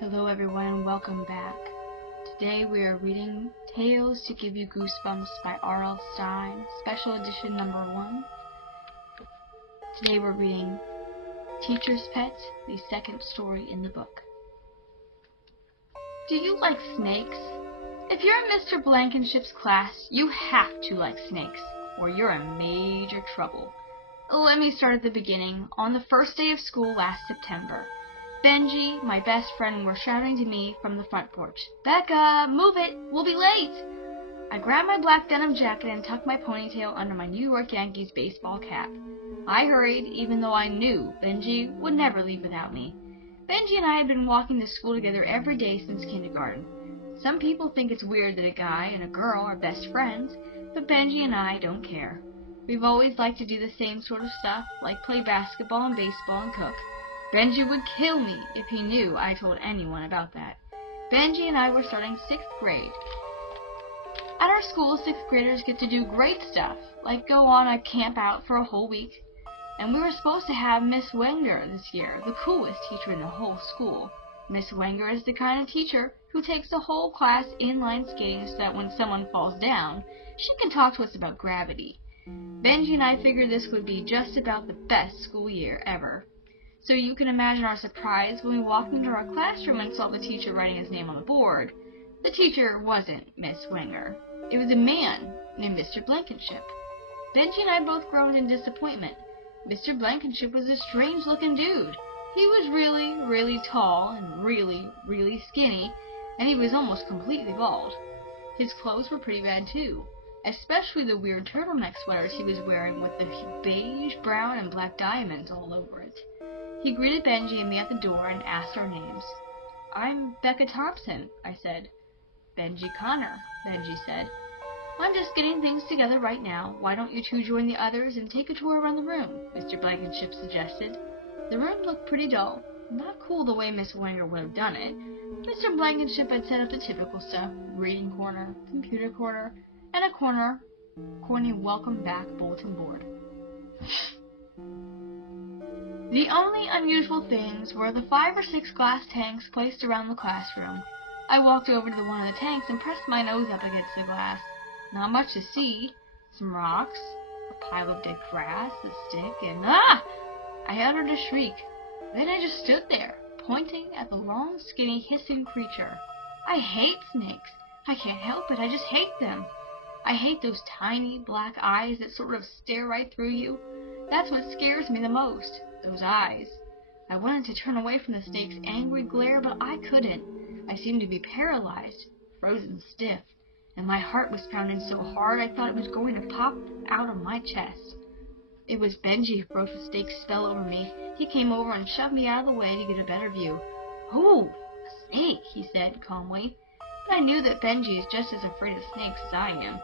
Hello everyone and welcome back. Today we are reading Tales to Give You Goosebumps by R.L. Stine, Special Edition number 1. Today we're reading Teacher's Pet, the second story in the book. Do you like snakes? If you're in Mr. Blankenship's class, you have to like snakes, or you're in major trouble. Let me start at the beginning. On the first day of school last September, Benji, my best friend, were shouting to me from the front porch, "Becca, move it! We'll be late!" I grabbed my black denim jacket and tucked my ponytail under my New York Yankees baseball cap. I hurried, even though I knew Benji would never leave without me. Benji and I had been walking to school together every day since kindergarten. Some people think it's weird that a guy and a girl are best friends, but Benji and I don't care. We've always liked to do the same sort of stuff, like play basketball and baseball and cook. Benji would kill me if he knew I told anyone about that. Benji and I were starting 6th grade. At our school, 6th graders get to do great stuff, like go on a camp out for a whole week. And we were supposed to have Miss Wenger this year, the coolest teacher in the whole school. Miss Wenger is the kind of teacher who takes the whole class inline skating so that when someone falls down, she can talk to us about gravity. Benji and I figured this would be just about the best school year ever. So you can imagine our surprise when we walked into our classroom and saw the teacher writing his name on the board. The teacher wasn't Miss Wenger. It was a man named Mr. Blankenship. Benji and I both groaned in disappointment. Mr. Blankenship was a strange-looking dude. He was really tall and really skinny, and he was almost completely bald. His clothes were pretty bad too, especially the weird turtleneck sweaters he was wearing with the beige, brown, and black diamonds all over it. He greeted Benji and me at the door and asked our names. "I'm Becca Thompson," I said. "Benji Connor," Benji said. "I'm just getting things together right now. Why don't you two join the others and take a tour around the room?" Mr. Blankenship suggested. The room looked pretty dull. Not cool the way Miss Wenger would have done it. Mr. Blankenship had set up the typical stuff: reading corner, computer corner, and a corny welcome back bulletin board. The only unusual things were the 5 or 6 glass tanks placed around the classroom. I walked over to one of the tanks and pressed my nose up against the glass. Not much to see. Some rocks, a pile of dead grass, a stick, and I uttered a shriek. Then I just stood there, pointing at the long, skinny, hissing creature. I hate snakes. I can't help it. I just hate them. I hate those tiny black eyes that sort of stare right through you. That's what scares me the most. Those eyes. I wanted to turn away from the snake's angry glare, but I couldn't. I seemed to be paralyzed, frozen stiff, and my heart was pounding so hard I thought it was going to pop out of my chest. It was Benji who broke the snake's spell over me. He came over and shoved me out of the way to get a better view. "Oh, a snake," he said calmly. But I knew that Benji is just as afraid of snakes as I am.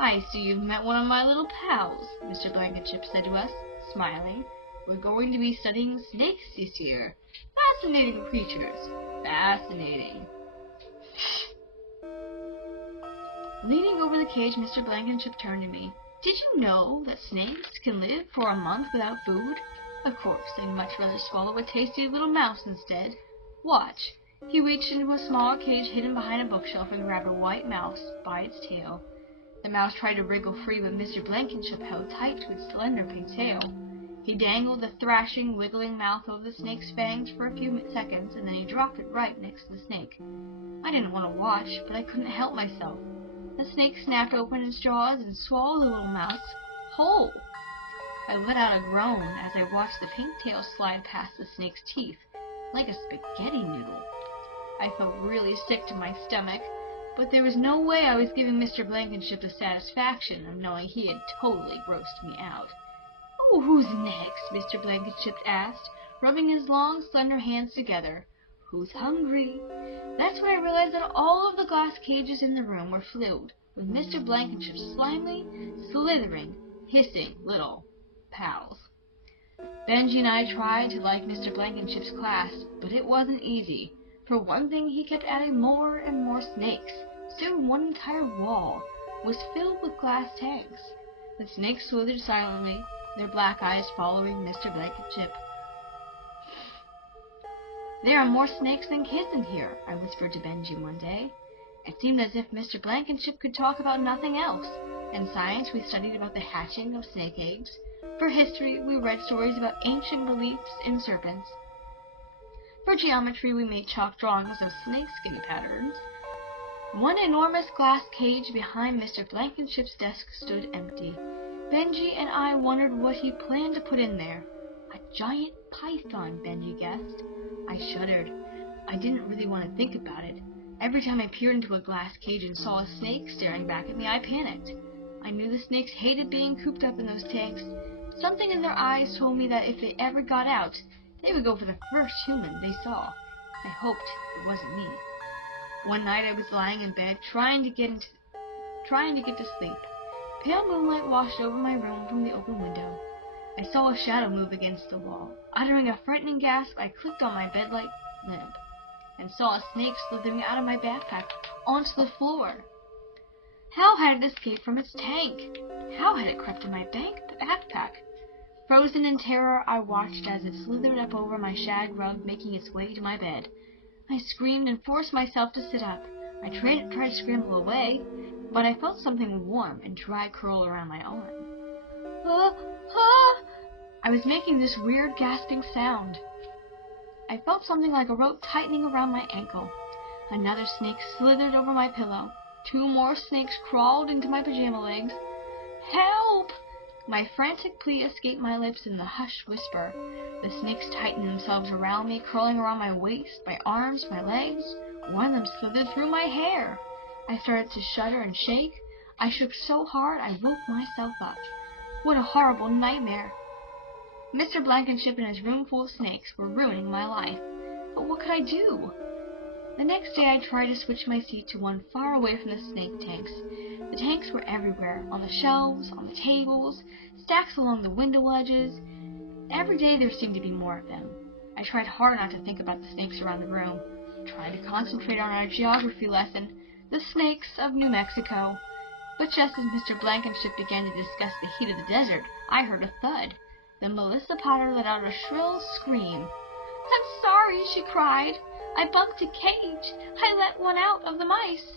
"I see you've met one of my little pals," Mr. Blankenship said to us, smiling. "We're going to be studying snakes this year. Fascinating creatures. Fascinating." Leaning over the cage, Mr. Blankenship turned to me. "Did you know that snakes can live for a month without food? Of course, they'd much rather swallow a tasty little mouse instead. Watch." He reached into a small cage hidden behind a bookshelf and grabbed a white mouse by its tail. The mouse tried to wriggle free, but Mr. Blankenship held tight to its slender pink tail. He dangled the thrashing, wiggling mouth over the snake's fangs for a few seconds, and then he dropped it right next to the snake. I didn't want to watch, but I couldn't help myself. The snake snapped open its jaws and swallowed the little mouse whole. I let out a groan as I watched the pink tail slide past the snake's teeth, like a spaghetti noodle. I felt really sick to my stomach, but there was no way I was giving Mr. Blankenship the satisfaction of knowing he had totally grossed me out. "Oh, who's next?" Mr. Blankenship asked, rubbing his long, slender hands together. "Who's hungry?" That's when I realized that all of the glass cages in the room were filled with Mr. Blankenship's slimy, slithering, hissing little pals. Benji and I tried to like Mr. Blankenship's class, but it wasn't easy. For one thing, he kept adding more and more snakes. Soon one entire wall was filled with glass tanks. The snakes slithered silently, their black eyes following Mr. Blankenship. "There are more snakes than kids in here," I whispered to Benji one day. It seemed as if Mr. Blankenship could talk about nothing else. In science, we studied about the hatching of snake eggs. For history, we read stories about ancient beliefs in serpents. For geometry, we made chalk drawings of snakeskin patterns. One enormous glass cage behind Mr. Blankenship's desk stood empty. Benji and I wondered what he planned to put in there. "A giant python," Benji guessed. I shuddered. I didn't really want to think about it. Every time I peered into a glass cage and saw a snake staring back at me, I panicked. I knew the snakes hated being cooped up in those tanks. Something in their eyes told me that if they ever got out, they would go for the first human they saw. I hoped it wasn't me. One night I was lying in bed, trying to get to sleep. Pale moonlight washed over my room from the open window. I saw a shadow move against the wall. Uttering a frightening gasp, I clicked on my bedlight lamp and saw a snake slithering out of my backpack onto the floor. How had it escaped from its tank? How had it crept in my backpack? Frozen in terror, I watched as it slithered up over my shag rug, making its way to my bed. I screamed and forced myself to sit up. I tried to scramble away, but I felt something warm and dry curl around my arm. I was making this weird gasping sound. I felt something like a rope tightening around my ankle. Another snake slithered over my pillow. 2 more snakes crawled into my pajama legs. "Help!" My frantic plea escaped my lips in the hushed whisper. The snakes tightened themselves around me, curling around my waist, my arms, my legs. One of them slithered through my hair. I started to shudder and shake. I shook so hard I woke myself up. What a horrible nightmare! Mr. Blankenship and his room full of snakes were ruining my life. But what could I do? The next day I tried to switch my seat to one far away from the snake tanks. The tanks were everywhere, on the shelves, on the tables, stacks along the window ledges. Every day there seemed to be more of them. I tried hard not to think about the snakes around the room. Tried to concentrate on our geography lesson, the snakes of New Mexico. But just as Mr. Blankenship began to discuss the heat of the desert, I heard a thud. Then Melissa Potter let out a shrill scream. "I'm sorry," she cried. "I bumped a cage. I let one out of the mice."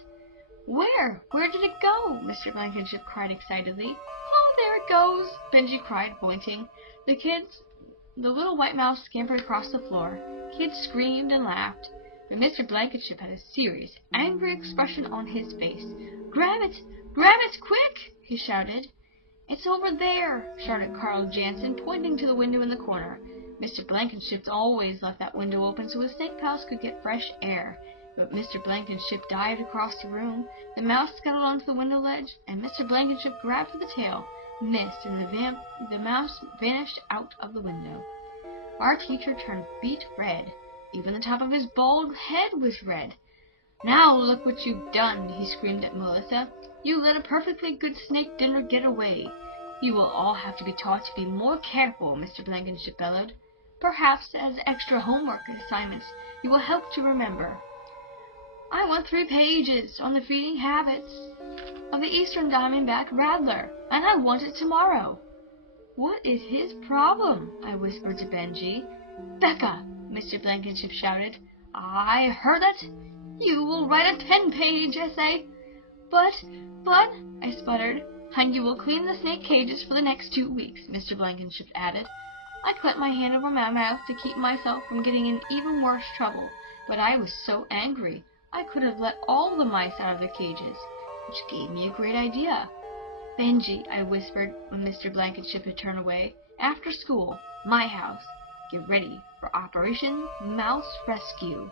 "Where? Where did it go?" Mr. Blankenship cried excitedly. "Oh, there it goes," Benji cried, pointing. The little white mouse scampered across the floor. Kids screamed and laughed. But Mr. Blankenship had a serious, angry expression on his face. "Grab it! Grab it, quick!" he shouted. "It's over there," shouted Carl Jansen, pointing to the window in the corner. Mr. Blankenship always left that window open so his snake pals could get fresh air. But Mr. Blankenship dived across the room. The mouse scuttled onto the window ledge, and Mr. Blankenship grabbed for the tail, missed, and the mouse vanished out of the window. Our teacher turned beet red. Even the top of his bald head was red. "Now look what you've done," he screamed at Melissa. "You let a perfectly good snake dinner get away. You will all have to be taught to be more careful," Mr. Blankenship bellowed. "Perhaps as extra homework assignments you will help to remember. I want 3 pages on the feeding habits of the eastern diamondback rattler, and I want it tomorrow." "What is his problem?" I whispered to Benji. "Becca!" Mr. Blankenship shouted. "I heard it! You will write a 10-page essay." But, I sputtered. "And you will clean the snake cages for the next 2 weeks," Mr. Blankenship added. I clapped my hand over my mouth to keep myself from getting in even worse trouble, but I was so angry I could have let all the mice out of their cages, which gave me a great idea. "Benji," I whispered when Mr. Blankenship had turned away, "after school, my house. Get ready for Operation Mouse Rescue."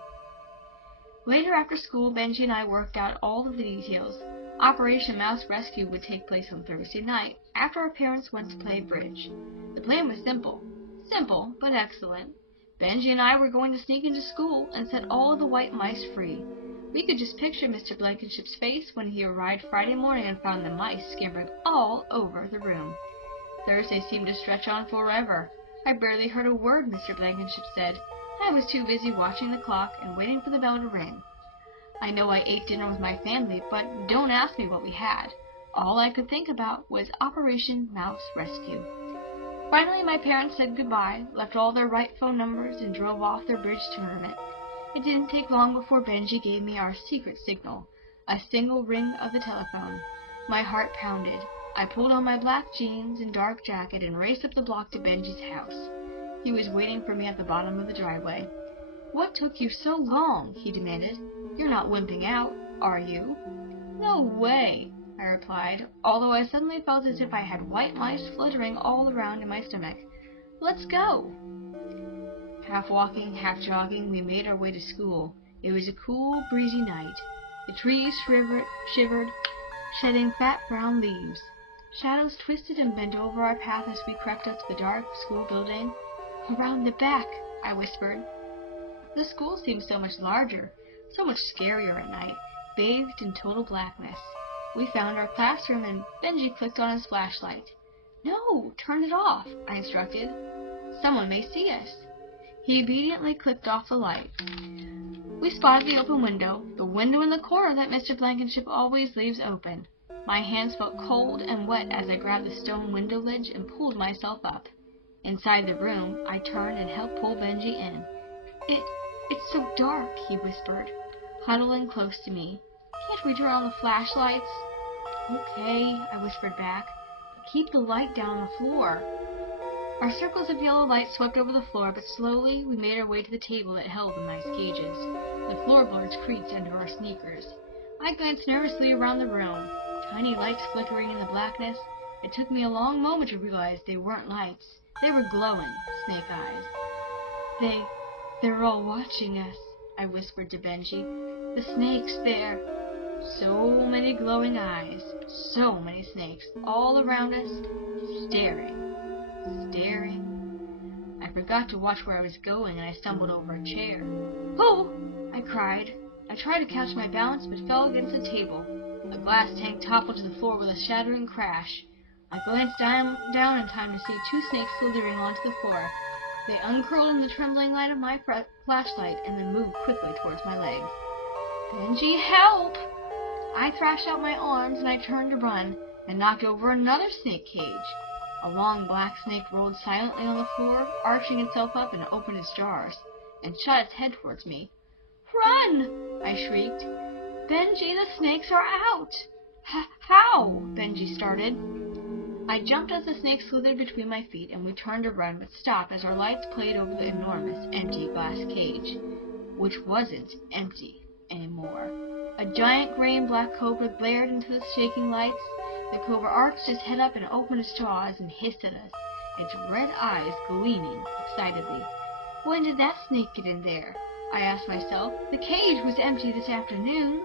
Later after school, Benji and I worked out all of the details. Operation Mouse Rescue would take place on Thursday night, after our parents went to play bridge. The plan was simple. Simple, but excellent. Benji and I were going to sneak into school and set all of the white mice free. We could just picture Mr. Blankenship's face when he arrived Friday morning and found the mice scampering all over the room. Thursday seemed to stretch on forever. I barely heard a word Mr. Blankenship said. I was too busy watching the clock and waiting for the bell to ring. I know I ate dinner with my family, but don't ask me what we had. All I could think about was Operation Mouse Rescue. Finally, my parents said goodbye, left all their right phone numbers, and drove off their bridge tournament. It didn't take long before Benji gave me our secret signal, a single ring of the telephone. My heart pounded. I pulled on my black jeans and dark jacket and raced up the block to Benji's house. He was waiting for me at the bottom of the driveway. "What took you so long?" he demanded. "You're not wimping out, are you?" "No way," I replied, although I suddenly felt as if I had white mice fluttering all around in my stomach. "Let's go." Half walking, half jogging, we made our way to school. It was a cool, breezy night. The trees shivered, shedding fat brown leaves. Shadows twisted and bent over our path as we crept up to the dark school building. "Around the back," I whispered. The school seemed so much larger, so much scarier at night, bathed in total blackness. We found our classroom and Benji clicked on his flashlight. "No, turn it off," I instructed. "Someone may see us." He obediently clicked off the light. We spotted the open window, the window in the corner that Mr. Blankenship always leaves open. My hands felt cold and wet as I grabbed the stone window ledge and pulled myself up. Inside the room, I turned and helped pull Benji in. It's so dark," he whispered, huddling close to me. "Can't we turn on the flashlights?" "Okay," I whispered back, "but keep the light down on the floor." Our circles of yellow light swept over the floor, but slowly we made our way to the table that held the mice cages. The floorboards creaked under our sneakers. I glanced nervously around the room, tiny lights flickering in the blackness. It took me a long moment to realize they weren't lights. They were glowing snake eyes. They're all watching us," I whispered to Benji. "The snakes, they're—" So many glowing eyes, so many snakes, all around us, staring. I forgot to watch where I was going, and I stumbled over a chair. "Oh!" I cried. I tried to catch my balance, but fell against the table. A glass tank toppled to the floor with a shattering crash. I glanced down in time to see two snakes slithering onto the floor. They uncurled in the trembling light of my flashlight and then moved quickly towards my legs. "Benji, help!" I thrashed out my arms and I turned to run and knocked over another snake cage. A long black snake rolled silently on the floor, arching itself up and opened its jaws, and shot its head towards me. "Run!" I shrieked. "Benji, the snakes are out!" "How?" Benji started. I jumped as the snake slithered between my feet, and we turned to run, but stopped as our lights played over the enormous, empty glass cage, which wasn't empty anymore. A giant gray and black cobra glared into the shaking lights. The cobra arched its head up and opened its jaws and hissed at us, its red eyes gleaming excitedly. "When did that snake get in there?" I asked myself. "The cage was empty this afternoon."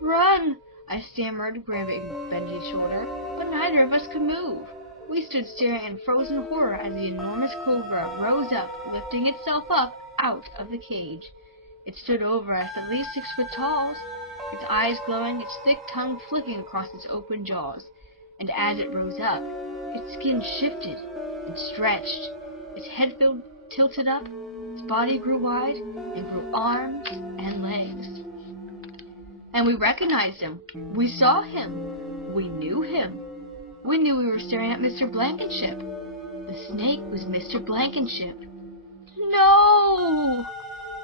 "Run!" I stammered, grabbing Benji's shoulder, but neither of us could move. We stood staring in frozen horror as the enormous cobra rose up, lifting itself up out of the cage. It stood over us, at least 6 foot tall, its eyes glowing, its thick tongue flicking across its open jaws. And as it rose up, its skin shifted and stretched. Its head tilted up, its body grew wide, and grew arms and legs. And we recognized him. We saw him. We knew him. We knew we were staring at Mr. Blankenship. The snake was Mr. Blankenship. "No!"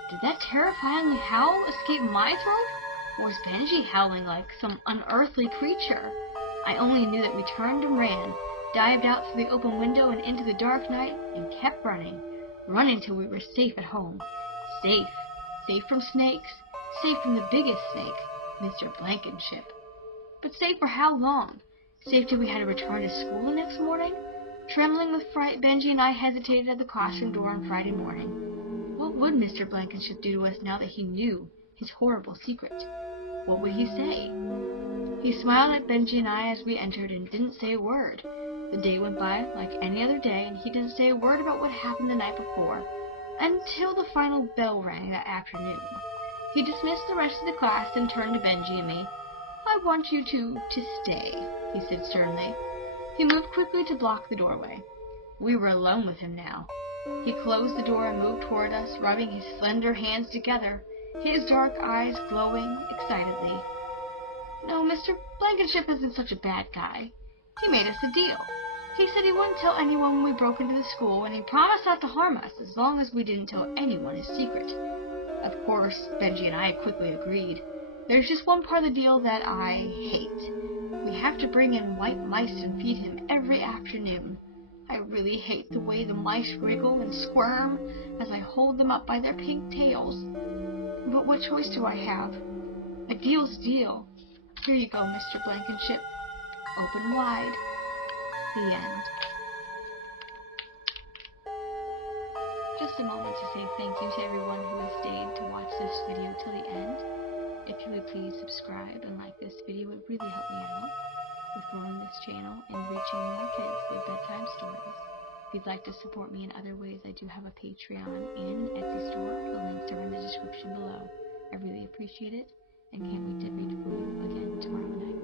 Did that terrifying howl escape my throat? Or was Benji howling like some unearthly creature? I only knew that we turned and ran, dived out through the open window and into the dark night, and kept running till we were safe at home. Safe from snakes, safe from the biggest snake, Mr. Blankenship. But safe for how long? Safe till we had to return to school the next morning? Trembling with fright, Benji and I hesitated at the classroom door on Friday morning. What would Mr. Blankenship do to us now that he knew his horrible secret? What would he say? He smiled at Benji and I as we entered and didn't say a word. The day went by like any other day, and he didn't say a word about what happened the night before, until the final bell rang that afternoon. He dismissed the rest of the class and turned to Benji and me. "I want you to stay," he said sternly. He moved quickly to block the doorway. We were alone with him now. He closed the door and moved toward us, rubbing his slender hands together, his dark eyes glowing excitedly. "No, Mr. Blankenship isn't such a bad guy. He made us a deal. He said he wouldn't tell anyone when we broke into the school, and he promised not to harm us as long as we didn't tell anyone his secret. Of course, Benji and I quickly agreed. There's just one part of the deal that I hate. We have to bring in white mice and feed him every afternoon. I really hate the way the mice wriggle and squirm as I hold them up by their pink tails. But what choice do I have? A deal's a deal. Here you go, Mr. Blankenship. Open wide. The end. Just a moment to say thank you to everyone who has stayed to watch this video till the end. If you would please subscribe and like this video, it would really help me out with growing this channel and reaching more kids with bedtime stories. If you'd like to support me in other ways, I do have a Patreon and an Etsy store. The links are in the description below. I really appreciate it and can't wait to read for you again tomorrow night.